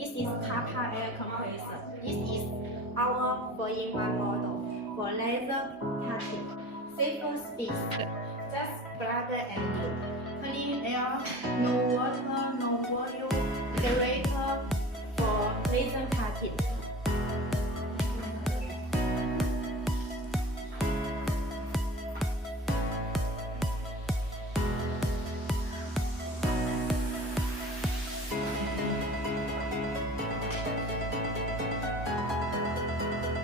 This is Kappa air compressor. This is our 4-in-1 model for laser cutting. Safer speeds. Just plug and in. Clean air, no water, no volume. Generator for laser cutting.